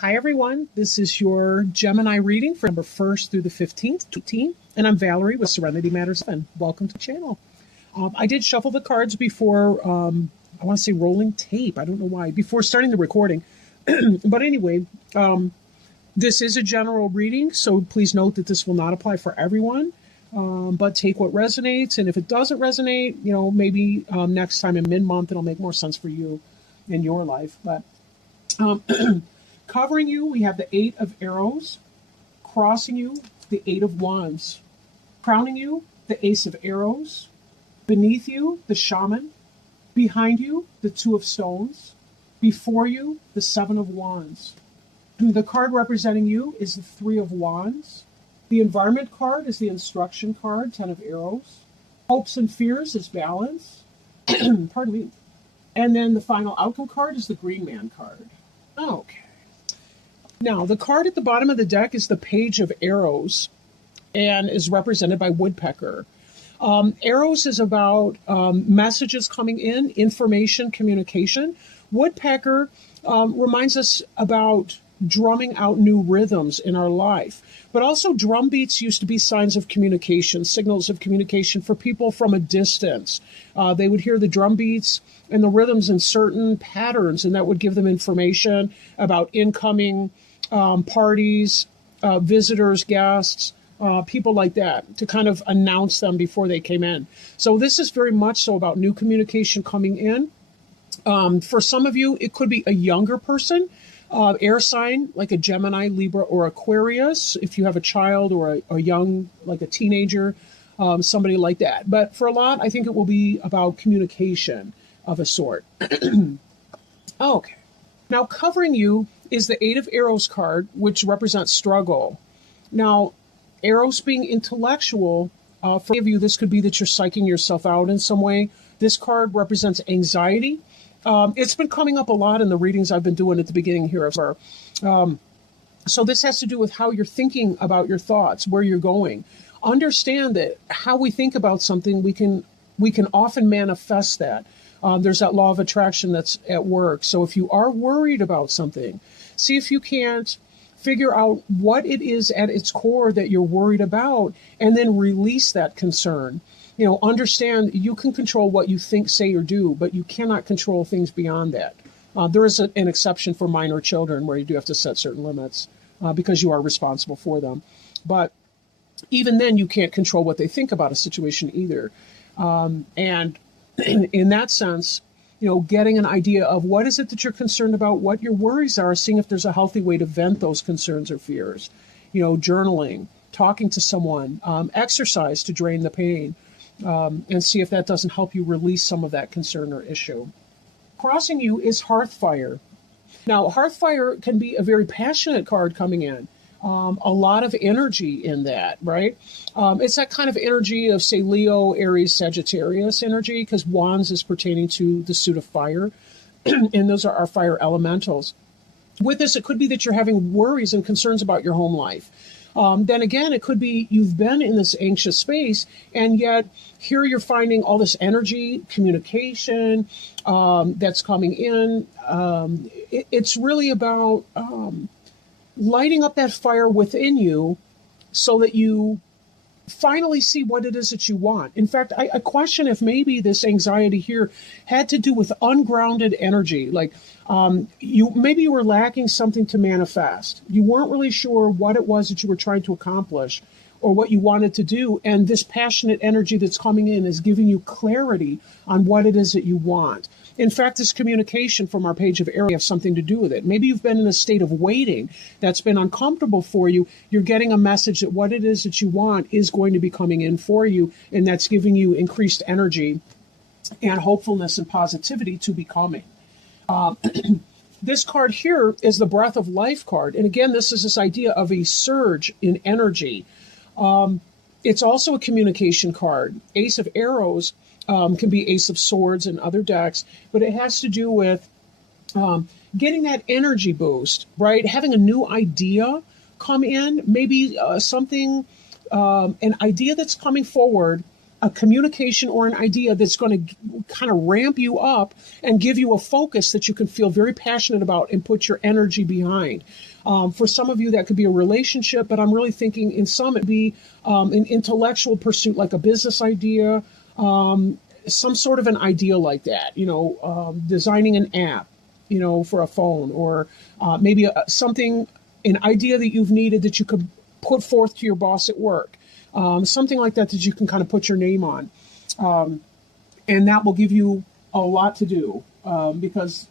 Hi, everyone. This is your Gemini reading for November 1st through the 15th, 2018. And I'm Valerie with Serenity Matters, and welcome to the channel. I did shuffle the cards before, I want to say rolling tape. I don't know why, before starting the recording. But anyway, this is a general reading, so please note that this will not apply for everyone. But take what resonates, and if it doesn't resonate, maybe next time in mid-month it'll make more sense for you in your life. But covering you, we have the Eight of Arrows. Crossing you, the Eight of Wands. Crowning you, the Ace of Arrows. Beneath you, the Shaman. Behind you, the Two of Stones. Before you, the Seven of Wands. The card representing you is the Three of Wands. The Environment card is the Instruction card, Ten of Arrows. Hopes and Fears is Balance. Pardon me. And then the final outcome card is the Green Man card. Okay. Now, the card at the bottom of the deck is the Page of Arrows and is represented by Woodpecker. Arrows is about messages coming in, information, communication. Woodpecker reminds us about drumming out new rhythms in our life. But also drum beats used to be signs of communication, signals of communication for people from a distance. They would hear the drum beats and the rhythms in certain patterns, and that would give them information about incoming parties, visitors, guests, people like that, to kind of announce them before they came in. So this is very much so about new communication coming in. For some of you, it could be a younger person, air sign, like a Gemini, Libra, or Aquarius, if you have a child or a young, like a teenager, somebody like that. But for a lot, I think it will be about communication of a sort. Okay. Now, covering you is the Eight of Arrows card, which represents struggle. Now, arrows being intellectual, for many of you, this could be that you're psyching yourself out in some way. This card represents anxiety. It's been coming up a lot in the readings I've been doing at the beginning here of her. So this has to do with how you're thinking about your thoughts, where you're going. Understand that how we think about something, we can often manifest that. There's that law of attraction that's at work. So if you are worried about something, see if you can't figure out what it is at its core that you're worried about, and then release that concern. Understand you can control what you think, say, or do, but you cannot control things beyond that. There is an exception for minor children where you do have to set certain limits because you are responsible for them. But even then, you can't control what they think about a situation either. And in that sense, getting an idea of what is it that you're concerned about, what your worries are, seeing if there's a healthy way to vent those concerns or fears. Journaling, talking to someone, exercise to drain the pain. And see if that doesn't help you release some of that concern or issue. Crossing you is Hearthfire. Now, Hearthfire can be a very passionate card coming in. A lot of energy in that, right? It's that kind of energy of, say, Leo, Aries, Sagittarius energy, because Wands is pertaining to the suit of fire, and those are our fire elementals. With this, it could be that you're having worries and concerns about your home life. Then again, it could be you've been in this anxious space, and yet here you're finding all this energy, communication that's coming in. It's really about lighting up that fire within you so that you finally see what it is that you want. In fact, I question if maybe this anxiety here had to do with ungrounded energy. Like maybe you were lacking something to manifest. You weren't really sure what it was that you were trying to accomplish or what you wanted to do. And this passionate energy that's coming in is giving you clarity on what it is that you want. In fact, this communication from our Page of Arrows has something to do with it. Maybe you've been in a state of waiting that's been uncomfortable for you. You're getting a message that what it is that you want is going to be coming in for you, and that's giving you increased energy and hopefulness and positivity to becoming. This card here is the Breath of Life card. And again, this is this idea of a surge in energy. It's also a communication card. Ace of Arrows can be Ace of Swords in other decks, but it has to do with getting that energy boost, right? Having a new idea come in, maybe something, an idea that's coming forward a communication or an idea that's going to kind of ramp you up and give you a focus that you can feel very passionate about and put your energy behind. For some of you, that could be a relationship, but I'm really thinking in some it'd be an intellectual pursuit, like a business idea, some sort of an idea like that, designing an app, for a phone, or maybe something, an idea that you've needed that you could put forth to your boss at work. Something like that you can kind of put your name on. And that will give you a lot to do because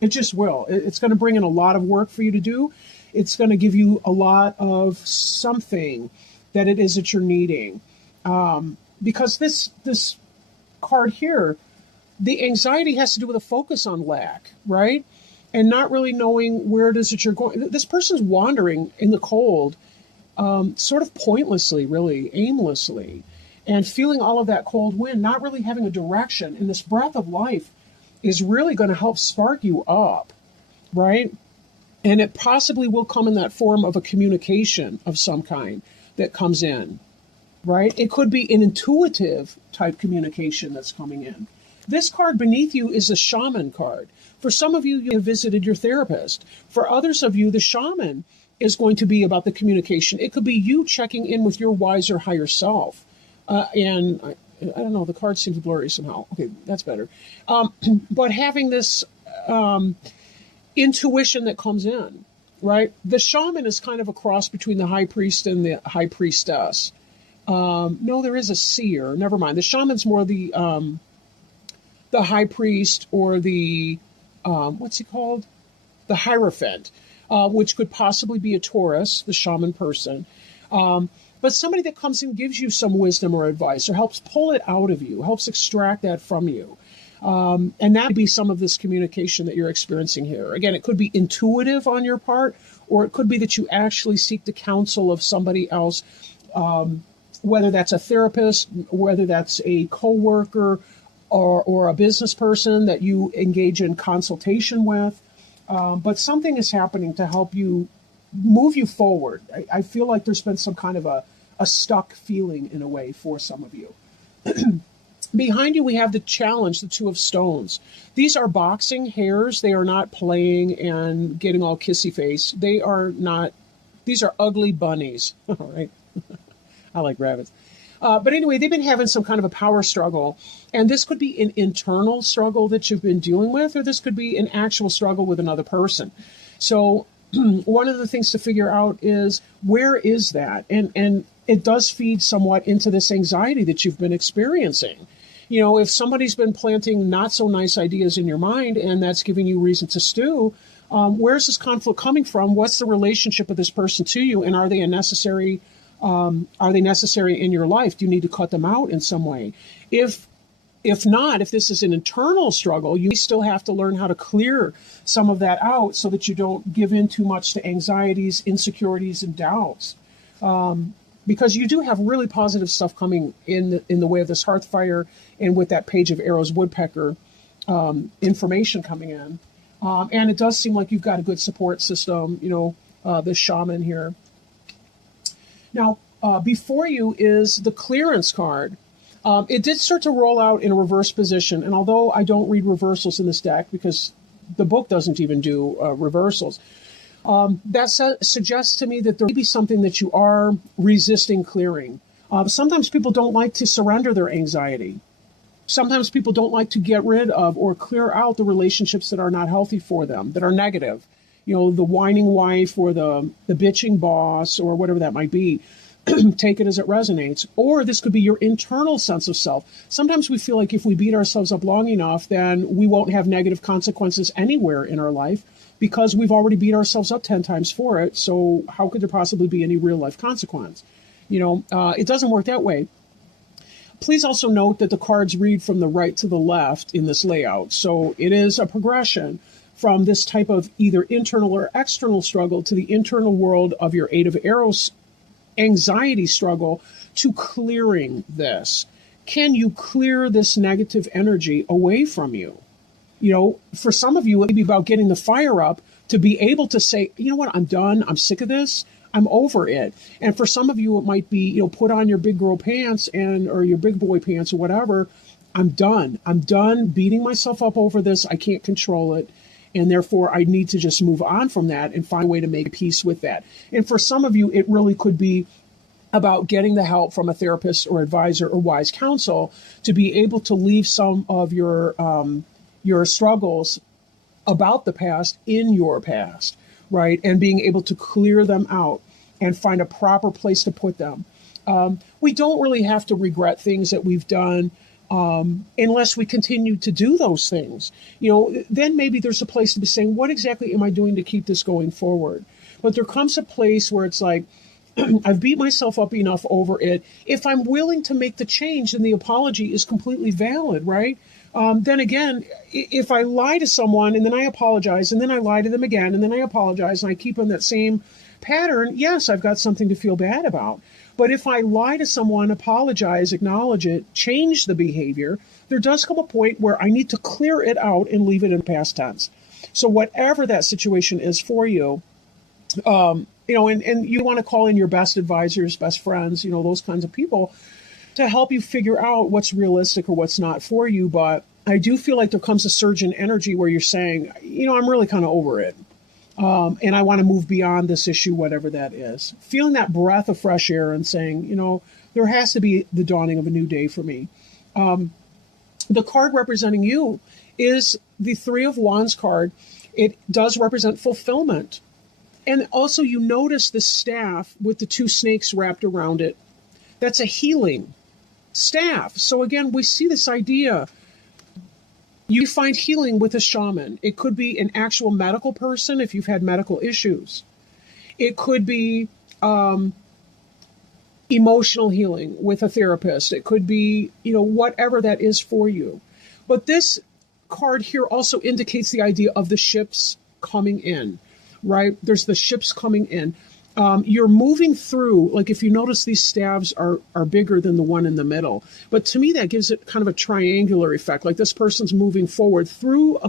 it just will. It's going to bring in a lot of work for you to do. It's going to give you a lot of something that it is that you're needing. Because this card here, the anxiety has to do with a focus on lack, right? And not really knowing where it is that you're going. This person's wandering in the cold, sort of pointlessly, really, aimlessly, and feeling all of that cold wind, not really having a direction. And this breath of life is really going to help spark you up, right? And it possibly will come in that form of a communication of some kind that comes in, right? It could be an intuitive type communication that's coming in. This card beneath you is a shaman card. For some of you, you have visited your therapist. For others of you, the shaman is going to be about the communication. It could be you checking in with your wiser higher self. And I don't know, the card seems blurry somehow. Okay, that's better. But having this intuition that comes in, right? The shaman is kind of a cross between the high priest and the high priestess. No, there is a seer. Never mind. The shaman's more the high priest, or the, what's he called? The Hierophant, which could possibly be a Taurus, the shaman person. But somebody that comes in, gives you some wisdom or advice, or helps pull it out of you, helps extract that from you. And that would be some of this communication that you're experiencing here. Again, it could be intuitive on your part, or it could be that you actually seek the counsel of somebody else, whether that's a therapist, whether that's a coworker, or a business person that you engage in consultation with. But something is happening to help you move you forward. I feel like there's been some kind of a stuck feeling in a way for some of you. Behind you, we have the challenge, the Two of Stones. These are boxing hares. They are not playing and getting all kissy face. These are ugly bunnies. All right. I like rabbits. But anyway, they've been having some kind of a power struggle. And this could be an internal struggle that you've been dealing with, or this could be an actual struggle with another person. So one of the things to figure out is, where is that? And it does feed somewhat into this anxiety that you've been experiencing. If somebody's been planting not so nice ideas in your mind, and that's giving you reason to stew, where's this conflict coming from? What's the relationship of this person to you? And are they necessary in your life? Do you need to cut them out in some way? If not, if this is an internal struggle, you still have to learn how to clear some of that out so that you don't give in too much to anxieties, insecurities, and doubts. Because you do have really positive stuff coming in the way of this hearth fire, and with that Page of Arrows woodpecker information coming in. And it does seem like you've got a good support system, the shaman here. Now, before you is the clearance card. It did start to roll out in a reverse position, and although I don't read reversals in this deck because the book doesn't even do reversals, that suggests to me that there may be something that you are resisting clearing. Sometimes people don't like to surrender their anxiety. Sometimes people don't like to get rid of or clear out the relationships that are not healthy for them, that are negative. The whining wife, or the bitching boss, or whatever that might be. Take it as it resonates. Or this could be your internal sense of self. Sometimes we feel like if we beat ourselves up long enough, then we won't have negative consequences anywhere in our life, because we've already beat ourselves up 10 times for it. So how could there possibly be any real life consequence? It doesn't work that way. Please also note that the cards read from the right to the left in this layout. So it is a progression from this type of either internal or external struggle to the internal world of your Eight of Arrows anxiety struggle, to clearing this. Can you clear this negative energy away from you? For some of you, it may be about getting the fire up to be able to say, you know what, I'm done. I'm sick of this. I'm over it. And for some of you, it might be, put on your big girl pants or your big boy pants or whatever. I'm done. I'm done beating myself up over this. I can't control it. And therefore, I need to just move on from that and find a way to make peace with that. And for some of you, it really could be about getting the help from a therapist or advisor or wise counsel to be able to leave some of your struggles about the past in your past, right? And being able to clear them out and find a proper place to put them. We don't really have to regret things that we've done unless we continue to do those things. Then maybe there's a place to be saying, what exactly am I doing to keep this going forward? But there comes a place where it's like, I've beat myself up enough over it. If I'm willing to make the change, then the apology is completely valid, right? Then again, if I lie to someone and then I apologize and then I lie to them again and then I apologize and I keep on that same pattern, yes, I've got something to feel bad about. But if I lie to someone, apologize, acknowledge it, change the behavior, there does come a point where I need to clear it out and leave it in past tense. So whatever that situation is for you, and you want to call in your best advisors, best friends, those kinds of people to help you figure out what's realistic or what's not for you. But I do feel like there comes a surge in energy where you're saying, I'm really kind of over it. And I want to move beyond this issue, whatever that is. Feeling that breath of fresh air and saying, there has to be the dawning of a new day for me. The card representing you is the Three of Wands card. It does represent fulfillment. And also you notice the staff with the two snakes wrapped around it. That's a healing staff. So again, we see this idea. You find healing with a shaman. It could be an actual medical person if you've had medical issues. It could be emotional healing with a therapist. It could be, whatever that is for you. But this card here also indicates the idea of the ships coming in. Right? There's the ships coming in. You're moving through, like if you notice these staves are bigger than the one in the middle. But to me, that gives it kind of a triangular effect. Like this person's moving forward through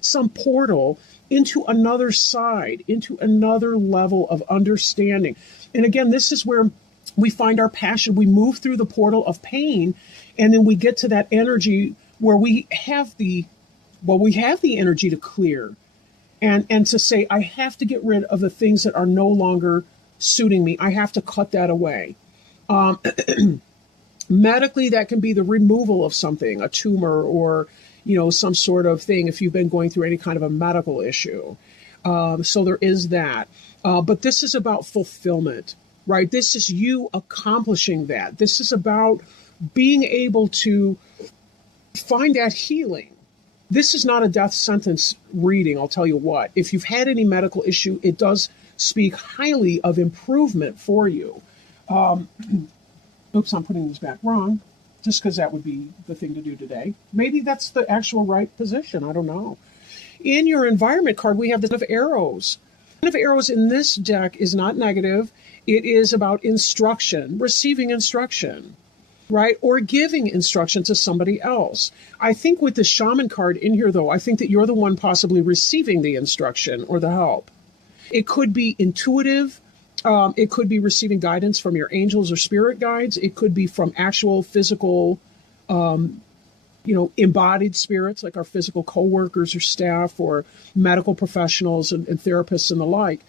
some portal into another side, into another level of understanding. And again, this is where we find our passion. We move through the portal of pain, and then we get to that energy where we have the energy to clear. And to say, I have to get rid of the things that are no longer suiting me. I have to cut that away. Medically, that can be the removal of something, a tumor or, some sort of thing if you've been going through any kind of a medical issue. So there is that. But this is about fulfillment, right? This is you accomplishing that. This is about being able to find that healing. This is not a death sentence reading, I'll tell you what. If you've had any medical issue, it does speak highly of improvement for you. Oops, I'm putting this back wrong, just because that would be the thing to do today. Maybe that's the actual right position. I don't know. In your environment card, we have the Ten of Arrows. The Ten of Arrows in this deck is not negative. It is about instruction, receiving instruction. Right? Or giving instruction to somebody else. I think with the shaman card in here, though, I think that you're the one possibly receiving the instruction or the help. It could be intuitive. It could be receiving guidance from your angels or spirit guides. It could be from actual physical, embodied spirits like our physical coworkers or staff or medical professionals and therapists and the like.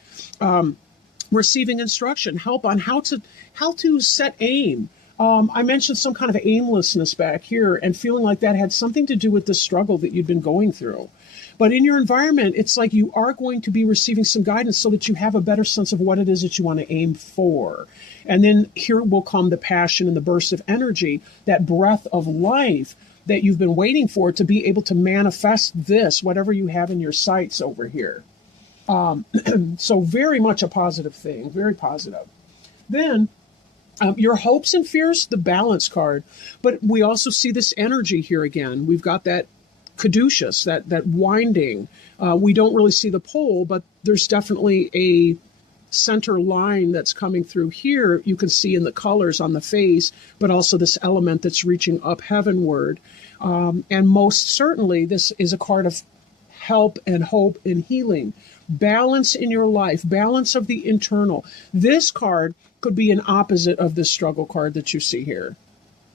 Receiving instruction, help on how to set aim. I mentioned some kind of aimlessness back here and feeling like that had something to do with the struggle that you'd been going through. But in your environment, it's like you are going to be receiving some guidance so that you have a better sense of what it is that you want to aim for. And then here will come the passion and the burst of energy, that breath of life that you've been waiting for to be able to manifest this, whatever you have in your sights over here. So very much a positive thing, very positive. Then your hopes and fears, the balance card. But we also see this energy here again. We've got that caduceus, that winding. We don't really see the pole, but there's definitely a center line that's coming through here. You can see in the colors on the face, but also this element that's reaching up heavenward. And most certainly, this is a card of help and hope and healing, balance in your life, balance of the internal. This card could be an opposite of this struggle card that you see here.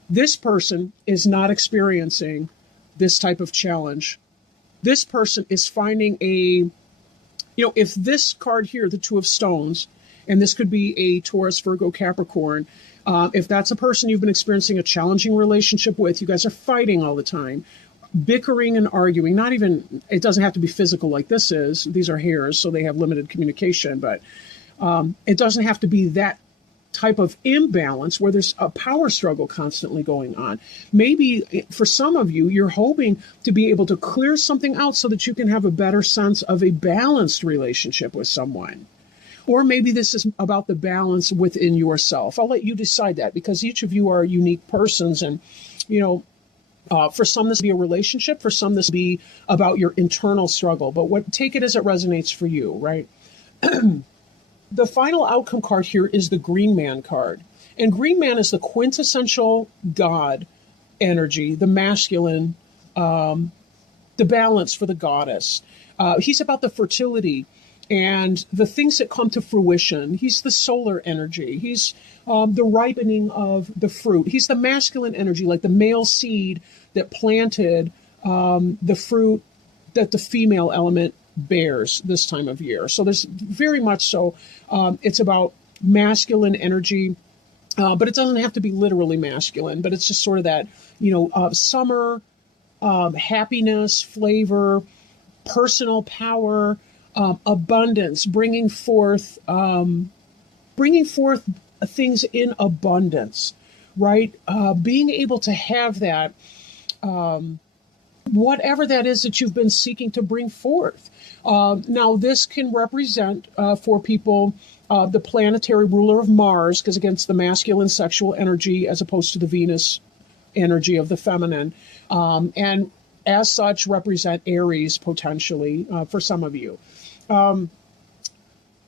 This person is not experiencing this type of challenge. This person is finding if this card here, the Two of Stones, and this could be a Taurus, Virgo, Capricorn, if that's a person you've been experiencing a challenging relationship with, you guys are fighting all the time, bickering and arguing, not even, it doesn't have to be physical like this is. These are hairs, so they have limited communication, but it doesn't have to be that type of imbalance where there's a power struggle constantly going on. Maybe for some of you, you're hoping to be able to clear something out so that you can have a better sense of a balanced relationship with someone. Or maybe this is about the balance within yourself. I'll let you decide that, because each of you are unique persons. And, for some, this will be a relationship. For some, this will be about your internal struggle. But take it as it resonates for you, right? The final outcome card here is the Green Man card. And Green Man is the quintessential God energy, the masculine, the balance for the goddess. He's about the fertility and the things that come to fruition. He's the solar energy. He's the ripening of the fruit. He's the masculine energy, like the male seed that planted the fruit that the female element bears this time of year. So there's very much so, it's about masculine energy, but it doesn't have to be literally masculine, but it's just sort of that, summer, happiness, flavor, personal power, abundance, bringing forth things in abundance, right? Being able to have that, whatever that is that you've been seeking to bring forth. Now, this can represent for people the planetary ruler of Mars, because again, it's the masculine sexual energy as opposed to the Venus energy of the feminine. And as such, represent Aries potentially for some of you.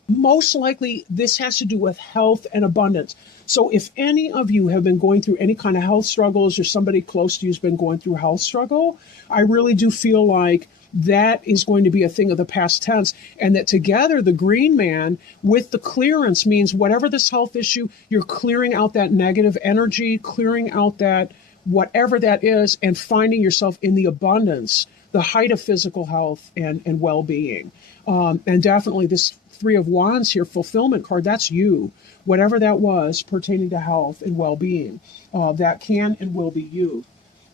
Most likely, this has to do with health and abundance. So if any of you have been going through any kind of health struggles, or somebody close to you has been going through health struggle, I really do feel like that is going to be a thing of the past tense, and that together the Green Man with the clearance means whatever this health issue, you're clearing out that negative energy, clearing out that whatever that is, and finding yourself in the abundance, the height of physical health and well-being. And definitely this Three of Wands here, fulfillment card, that's you. Whatever that was pertaining to health and well-being, that can and will be you.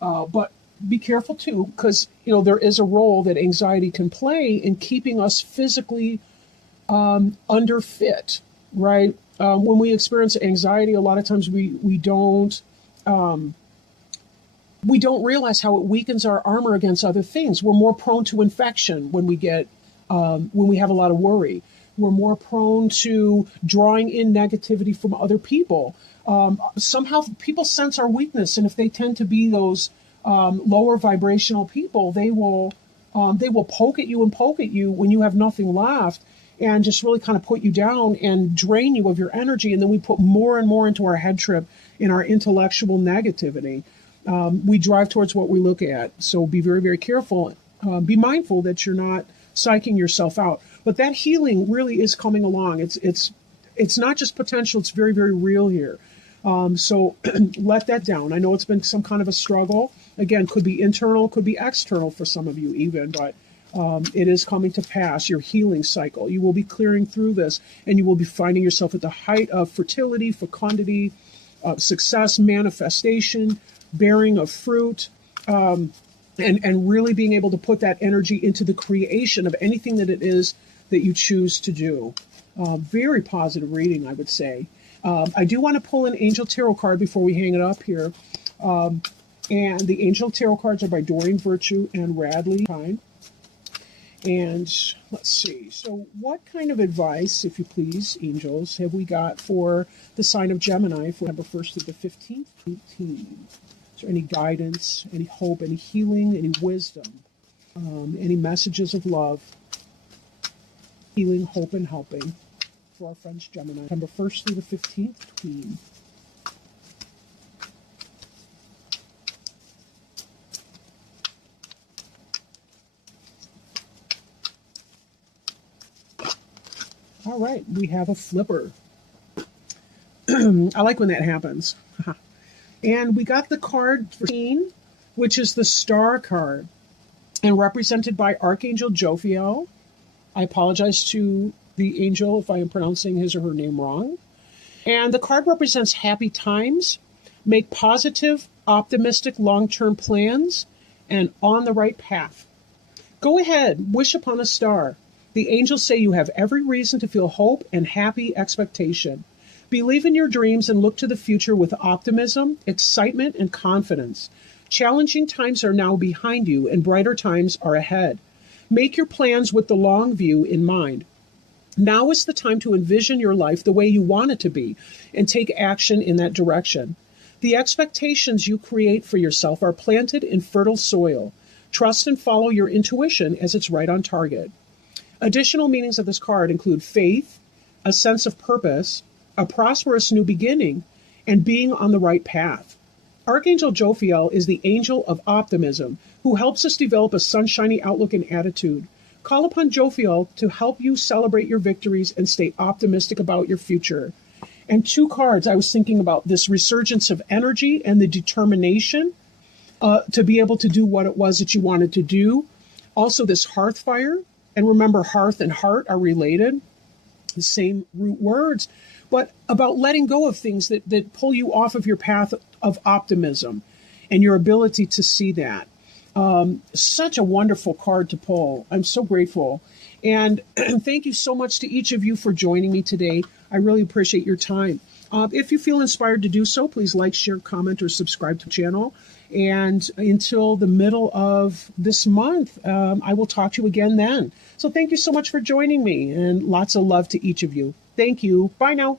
But be careful too, because there is a role that anxiety can play in keeping us physically underfit, right? When we experience anxiety, a lot of times we don't realize how it weakens our armor against other things. We're more prone to infection when we have a lot of worry. We're more prone to drawing in negativity from other people. Somehow people sense our weakness, and if they tend to be those lower vibrational people, they will poke at you when you have nothing left, and just really kind of put you down and drain you of your energy. And then we put more and more into our head trip in our intellectual negativity. We drive towards what we look at. So be very, very careful. Be mindful that you're not psyching yourself out. But that healing really is coming along. It's not just potential. It's very, very real here. So let that down. I know it's been some kind of a struggle. Again, could be internal, could be external for some of you even, but it is coming to pass, your healing cycle. You will be clearing through this, and you will be finding yourself at the height of fertility, fecundity, success, manifestation, bearing of fruit, and really being able to put that energy into the creation of anything that it is that you choose to do. Very positive reading, I would say. I do want to pull an Angel Tarot card before we hang it up here. And the Angel Tarot cards are by Doreen Virtue and Radley Pine. And let's see. So what kind of advice, if you please, angels, have we got for the sign of Gemini for November 1st through the 15th? Is there any guidance, any hope, any healing, any wisdom, any messages of love, healing, hope, and helping for our friends Gemini, November 1st through the 15th, Queen? All right, we have a flipper. I like when that happens. And we got the card for 15, which is the Star card, and represented by Archangel Jophiel. I apologize to the angel if I am pronouncing his or her name wrong. And the card represents happy times, make positive, optimistic long-term plans, and on the right path. Go ahead, wish upon a star. The angels say you have every reason to feel hope and happy expectation. Believe in your dreams and look to the future with optimism, excitement, and confidence. Challenging times are now behind you and brighter times are ahead. Make your plans with the long view in mind. Now is the time to envision your life the way you want it to be and take action in that direction. The expectations you create for yourself are planted in fertile soil. Trust and follow your intuition as it's right on target. Additional meanings of this card include faith, a sense of purpose, a prosperous new beginning, and being on the right path. Archangel Jophiel is the angel of optimism who helps us develop a sunshiny outlook and attitude. Call upon Jophiel to help you celebrate your victories and stay optimistic about your future. And 2 cards, I was thinking about this resurgence of energy and the determination to be able to do what it was that you wanted to do. Also, this hearth fire. And remember, hearth and heart are related, the same root words, but about letting go of things that pull you off of your path of optimism and your ability to see that. Such a wonderful card to pull. I'm so grateful. And thank you so much to each of you for joining me today. I really appreciate your time. If you feel inspired to do so, please like, share, comment, or subscribe to the channel. And until the middle of this month, I will talk to you again then. So thank you so much for joining me, and lots of love to each of you. Thank you. Bye now.